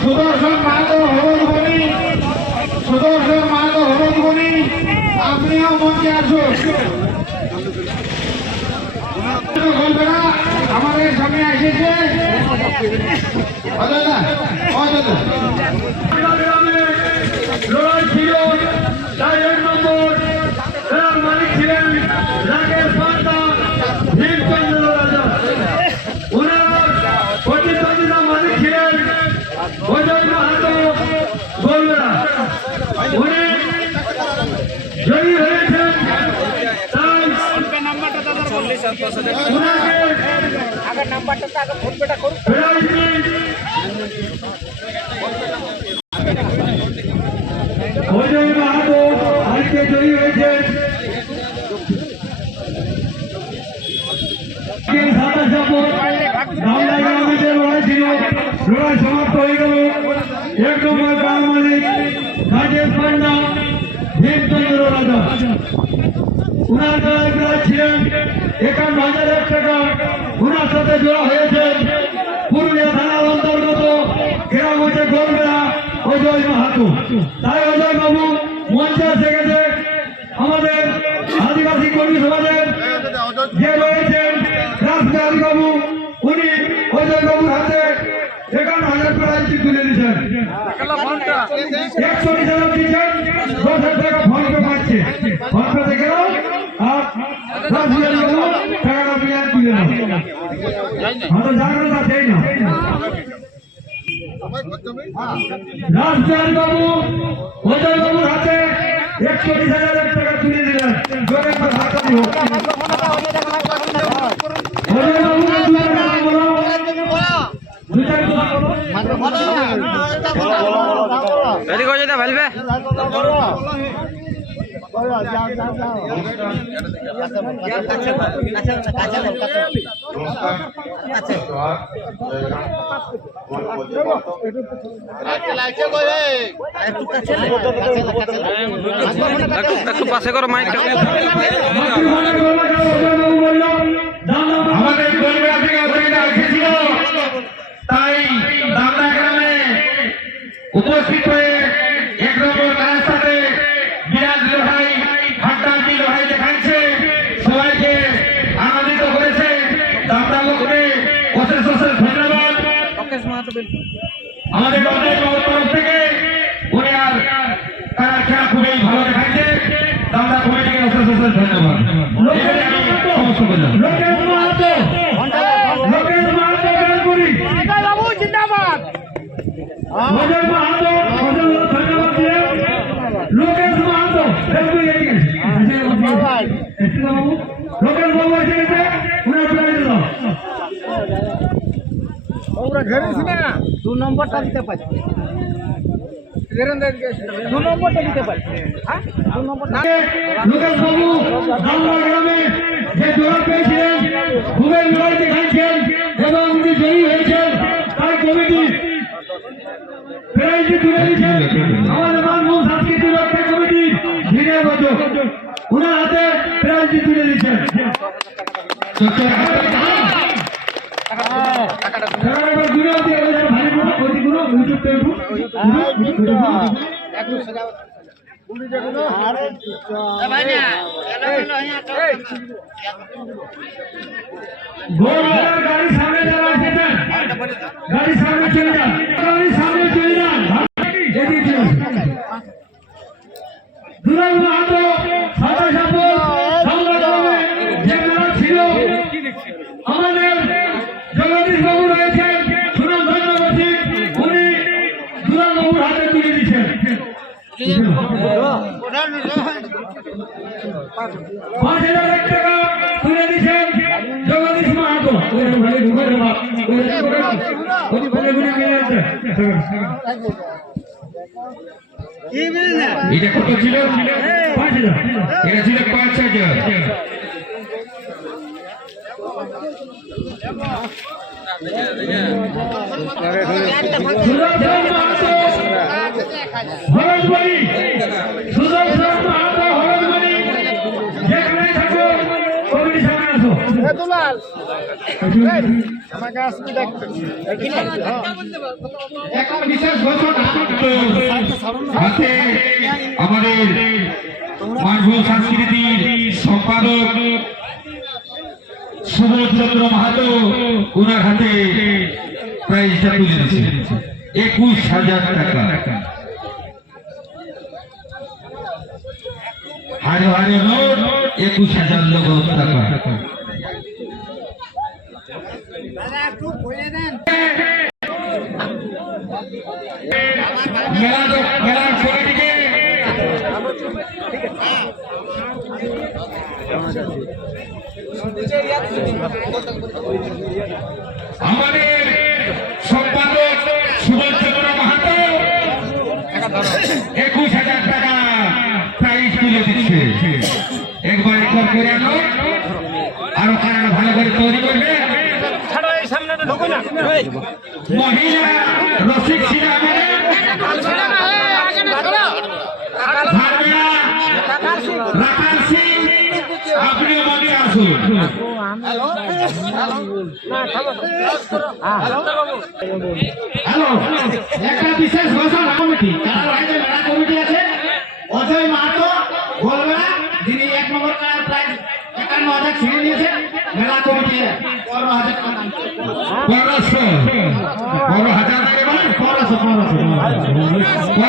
সুদর্শন মাহাতো হরদবনি, সুদর্শন মাহাতো হরদবনি, আপনিও মঞ্চে আসুন। আমাদের সামনে এসেছে লড়াই ছিল, তাই 1 নম্বর মালিক ছিলেন রাকেশ পান্ডা, ভীমচন্দ্র রাজা। ওনার প্রতিদ্বন্দ্বিতা মালিক ছিলেন অজয় মাহাতো গোলবেড়া। উনি জয়ী হয়েছেন, তাই অজয় মাহাতো আজকে জয়ী হয়েছেন। লড়াই সমাপ্ত হয়ে গেল। 1 নম্বর গ্রাম মালিক রাকেশ পান্ডা, ভীমচন্দ্র রাজা। উনার গায়ে ছিলেন 51,000 টাকা। উনার সাথে জোড়া হয়েছেন পুরুলিয়া থানার অন্তর্গত গ্রাম হচ্ছে গোলবেড়া অজয় মাহাতো। তাই অজয় বাবু মঞ্চে এসে গেছে। আমাদের আদিবাসী কর্মী সমাজের যে রয়েছেন রাজবিহারী বাবু, উনি অজয় বাবুর হাতে 51,000 টাকা তুলে দিচ্ছেন। 120 টাকা দিচ্ছেন, 10,000 টাকা ফোনপে পাচ্ছে। ফোনপে থেকে আর রাজবিহারী বাবু টাকাটা বিয়ার তুলে নাও। আমাদের জাগ্রতা চাই না। রাজবিহারী বাবু অজয় বাবুর হাতে 120,000 টাকা তুলে দিলেন। জোরে করে হাতটা দিও। অজয় বাবু রেডি করে যেতে ভালবে একটু পাশে করো মাইক। আমাদের গোলবেড়া থেকে অতিথিরা এসেছিল, তাই দামরা গ্রামে উপস্থিত হয়ে 1 নম্বর কারের সাথে বিরাজ লোহাই হাড্ডাহাড্ডি লোহাই দেখাচ্ছে, সবাইকে আনন্দিত করেছে। দামরা লোককে অশেষ অশেষ ধন্যবাদ। আমাদের তরফ থেকে উনি আর তারা খেলা খুবই ভালো দেখাচ্ছে। দামরা কমিটিকে অশেষ অশেষ ধন্যবাদ। সমস্ত বললাম জিন্দাবাদ। অজয় মাহাতো ধন্যবাদ দিয়ে লোকেশ মাহাতো লোকেশ বাবু এসে গেছে। উনার প্রায় দিল ওরা ঘেরেছি না 2 নম্বরটা দিতে পারছি। 2 নম্বরটা দিতে পারছি। হ্যাঁ 2 নম্বর লোকেশ বাবু দামরা গ্রামে যে জোড়া পেয়েছিলেন, খুবই লড়াই দেখাচ্ছেন এবং উনি জয়ী হয়েছেন। তাই কমিটি প্রাইজ তুলে দিচ্ছেন আমাদের মানভূম সাংস্কৃতিক রক্ষা কমিটি ধীরে বছর ওনার হাতে প্রাইজ তুলে দিচ্ছেন। গাড়ি সামনে যারা এসেছেন গাড়ি সামনে চলে যান, গাড়ি সামনে চলে যান। দুলাল মাহাতো সাদা সাপোর্ট সংগ্রামে যে মেলা ছিল, আমাদের জগদীশ বাবু রয়েছেন সুনাম ধন্যবাদী, উনি দুলাল বাবুর হাতে তুলে দিচ্ছেন। 5,000 টাকা তুলে দিচ্ছেন জগদীশ মাহাতো। এটা কত ছিল? 5,000। এটা ছিল 5,000। হরদবনি সুদর্শন মাহাতো হরদবনি যেখানে থাকো একটা বিশেষ ঘোষণা হাতে আমাদের মানভূম সংস্কৃতির সম্পাদক সুবোধ চন্দ্র মাহাতো ওনার হাতে প্রাইজটা তুলে দিচ্ছে 21,000 টাকা। হারে হারে নোট 21,000 নগদ টাকা। মেলার কমিটিকে আমাদের সম্পাদক সুবোধ চন্দ্র মাহাতো 21,000 টাকা প্রাইজ তুলে দিচ্ছে। একবার একবার করে আনো, আরো কারণ ভালো করে তৈরি করবে। মহিলা রসিক সিং রাখাল সিং আপনিও মনে আসুন। হ্যালো, একটা বিশেষ ঘোষণা কমিটি মেলা কমিটি আছে অজয় মাহাতো গোলবেলা, যিনি 1 নম্বর প্রাইজ 51,000 ছিনিয়ে নিয়েছেন। মেলা কমিটি 15,000 টাকা 15,000 টাকা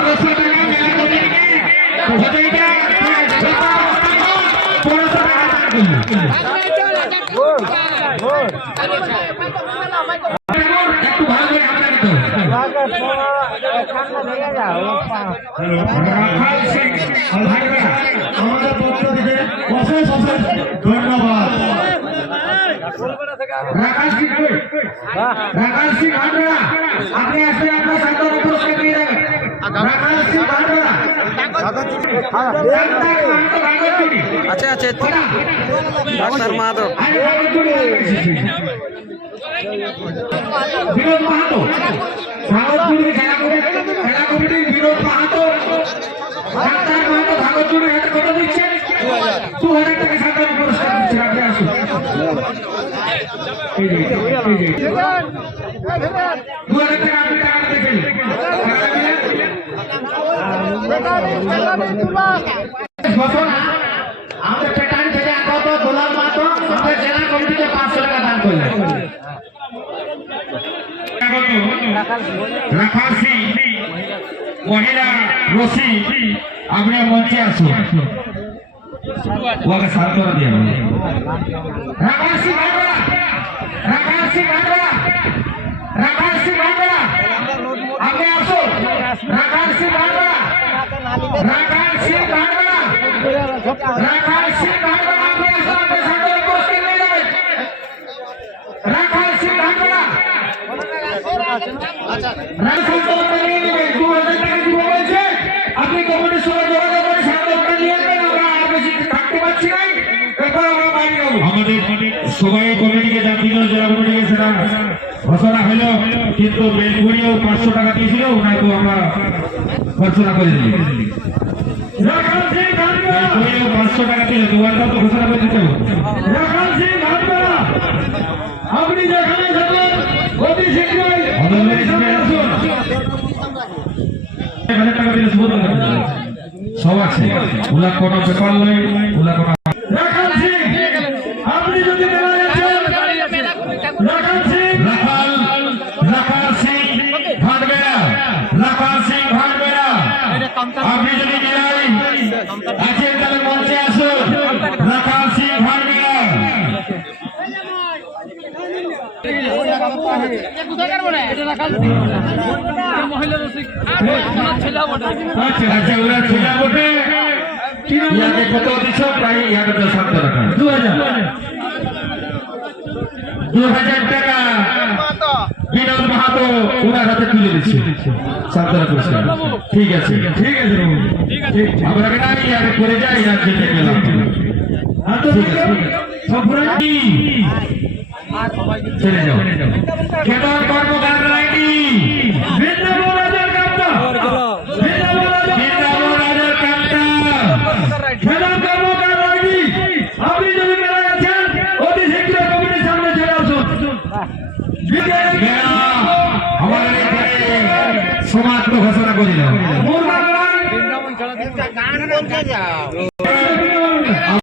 মেলা কমিটিকে একটু ভালো করে আমাদের পক্ষ থেকে অশেষ অশেষ ধন্যবাদ। রাখাল সিং ভান্ডারা, আপনি আসলে আপনার সান্ত্বনা পুরস্কার পেয়ে যাবেন। রাখাল সিং ভান্ডারা আছে আছে ডাক্তার মাহাতো বিনোদ মাহাতো ভাগতপুরের খেলা কমিটির বিনোদ মাহাতো ডাক্তার মাহাতো ভাগতপুরের হাতে কত দিচ্ছেন? 2,000 টাকা সান্ত্বনা পুরস্কার দিচ্ছেন। আপনি আসুন। এই যে 2,000 টাকা আপনি টাকা দেখেন। ঘোষণা আমাদের পেটানি থেকে আগত গোলাম মাহাতো আমাদের জেলা কমিটিকে 500 টাকা দান করলেন। রাখাল সিং মহিলা রসি আপনি মঞ্চে আসুন, ওকে সান্ত্বনা দিয়ে রাখাল সিং ভান্ডারা, রাখাল সিং ভান্ডারা, রাখাল সিং ভান্ডারা আপনি আসুন। রাখাল সিং ভান্ডারা, রাখাল সিং ভান্ডারা, রাখাল সিং ভান্ডারা আপনি আসুন, আপনি সান্ত্বনা পুরস্কার নিয়ে যাবেন। রাখাল সিং ভান্ডারা আপনি কমিটির সঙ্গে যোগাযোগ করে সান্ত্বনা নিয়ে আসবেন। আমরা আর বেশি থাকতে পারছি না, এরপর আমরা বাইরে যাবো। আমাদের সবাই কমিটিকে যা দিল, জেলা কমিটিকে সেটা ঘোষণা হলো, কিন্তু বেলগুড়িও 500 টাকা দিয়েছিল, ওনাকেও আমরা ঘোষণা করে দিই। রাখাল সিং ভান্ডারা 500 টাকা দিল, দুবারটাও তো ঘোষণা করে দিতে হবে। রাখাল সিং ভান্ডারা আপনি যেখানে যাবেন অতি শীঘ্রই টাকা দিলে সব আছে, ওলা কোনো ব্যাপার নয়, ওলা কোনো। রাখাল সিং আপনি যদি মেলায় আছেন, রাখাল সিং ভান্ডারা, রাখাল সিং ভান্ডারা আপনি যদি মেলায় আছেন তাহলে মঞ্চে আসুন। রাখাল সিং ভান্ডারা আচ্ছা ওরা ছেলা বটে ইয়াকে কত দিছ? প্রায় ইয়াকে 700 টাকা 2,000 টাকা বিনোদ মাহাতো ওনার হাতে তুলে দিচ্ছে সান্ত্বনা পুরস্কার। ঠিক আছে ঠিক আছে আমরা না ইয়াকে করে যাই না যেতে গেলাম। চলে যাও। কেমন কর্মকার লাইনি বৃন্দাবন কাপ্তা খেলার কর্মকার লাইনি আপনি যদি মেলায় আছেন অতি শীঘ্র আমাদের এখানে সমাপ্ত ঘোষণা করিল।